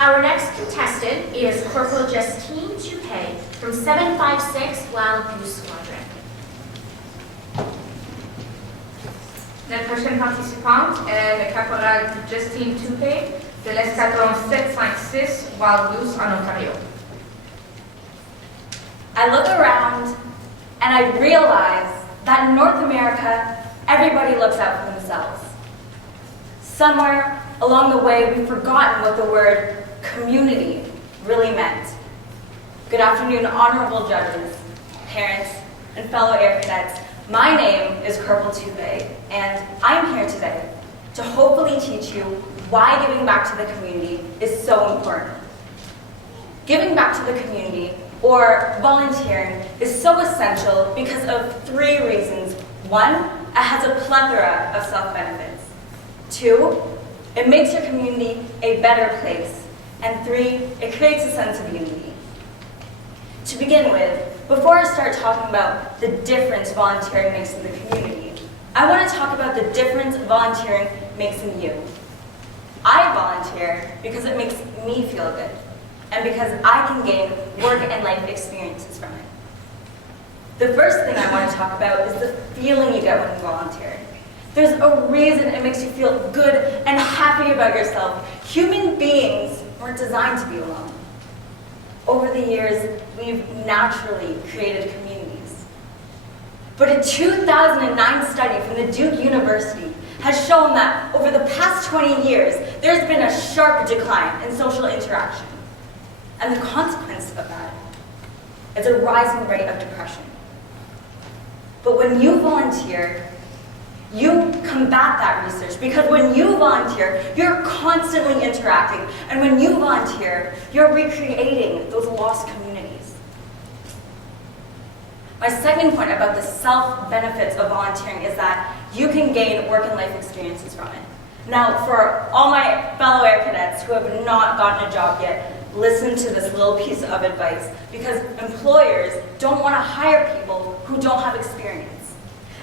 Our next contestant is Corporal Justine Tupe from 756 Wild Goose Squadron. Notre prochaine participante est le caporal Justine Tupe de l'escadron 756 Wild Goose en Ontario. I look around and I realize that in North America, everybody looks out for themselves. Somewhere along the way, we've forgotten what the word community really meant. Good afternoon, honorable judges, parents, and fellow Air Cadets. My name is Corporal Tupe, and I'm here today to hopefully teach you why giving back to the community is so important. Giving back to the community, or volunteering, is so essential because of 3 reasons. 1, it has a plethora of self-benefits. 2, it makes your community a better place. And 3, it creates a sense of unity. To begin with, before I start talking about the difference volunteering makes in the community, I want to talk about the difference volunteering makes in you. I volunteer because it makes me feel good, and because I can gain work and life experiences from it. The first thing I want to talk about is the feeling you get when you volunteer. There's a reason it makes you feel good and happy about yourself. Human beings weren't designed to be alone. Over the years, we've naturally created communities. But a 2009 study from the Duke University has shown that over the past 20 years, there's been a sharp decline in social interaction. And the consequence of that is a rising rate of depression. But when you volunteer, you combat that research, because when you volunteer, you're constantly interacting. And when you volunteer, you're recreating those lost communities. My second point about the self-benefits of volunteering is that you can gain work and life experiences from it. Now, for all my fellow Air Cadets who have not gotten a job yet, listen to this little piece of advice, because employers don't want to hire people who don't have experience.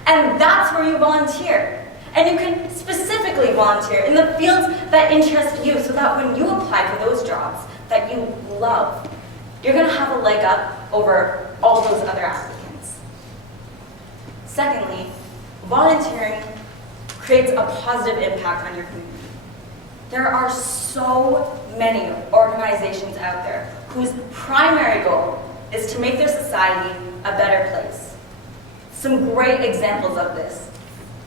And that's where you volunteer. And you can specifically volunteer in the fields that interest you, so that when you apply for those jobs that you love, you're going to have a leg up over all those other applicants. Secondly, volunteering creates a positive impact on your community. There are so many organizations out there whose primary goal is to make their society a better place. Some great examples of this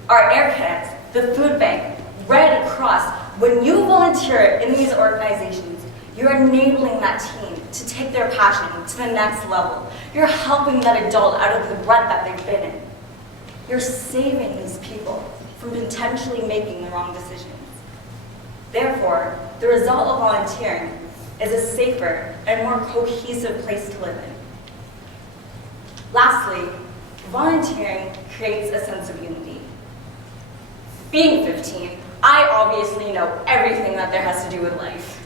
are Air Cadets, the Food Bank, Red Cross. When you volunteer in these organizations, you're enabling that team to take their passion to the next level. You're helping that adult out of the rut that they've been in. You're saving these people from potentially making the wrong decisions. Therefore, the result of volunteering is a safer and more cohesive place to live in. Lastly, volunteering creates a sense of unity. Being 15, I obviously know everything that there has to do with life.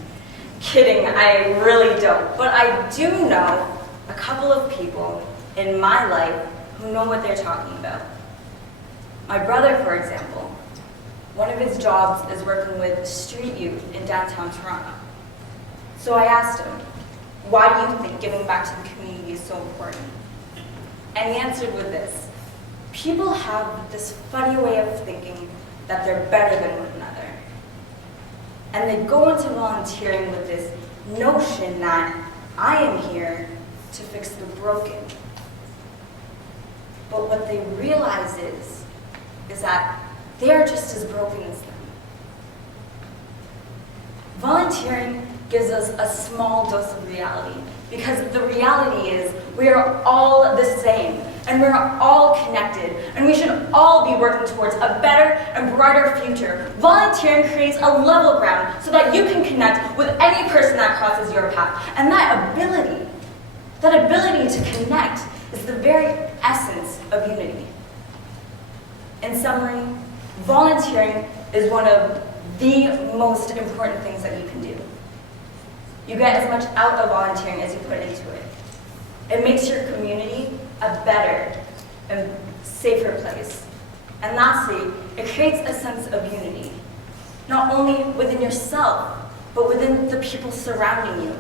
Kidding, I really don't. But I do know a couple of people in my life who know what they're talking about. My brother, for example, one of his jobs is working with street youth in downtown Toronto. So I asked him, why do you think giving back to the community is so important? And he answered with this: people have this funny way of thinking that they're better than one another. And they go into volunteering with this notion that I am here to fix the broken. But what they realize is that they are just as broken as them. Volunteering gives us a small dose of reality, because the reality is we are all the same, and we're all connected, and we should all be working towards a better and brighter future. Volunteering creates a level ground so that you can connect with any person that crosses your path. And that ability to connect is the very essence of unity. In summary, volunteering is one of the most important things that you can do. You get as much out of volunteering as you put into it. It makes your community a better and safer place. And lastly, it creates a sense of unity, not only within yourself, but within the people surrounding you.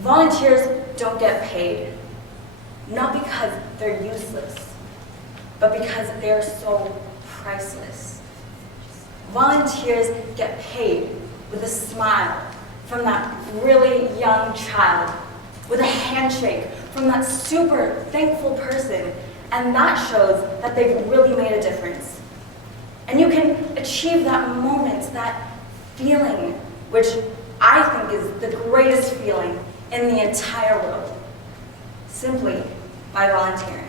Volunteers don't get paid, not because they're useless, but because they're so priceless. Volunteers get paid with a smile from that really young child, with a handshake from that super thankful person, and that shows that they've really made a difference. And you can achieve that moment, that feeling, which I think is the greatest feeling in the entire world, simply by volunteering.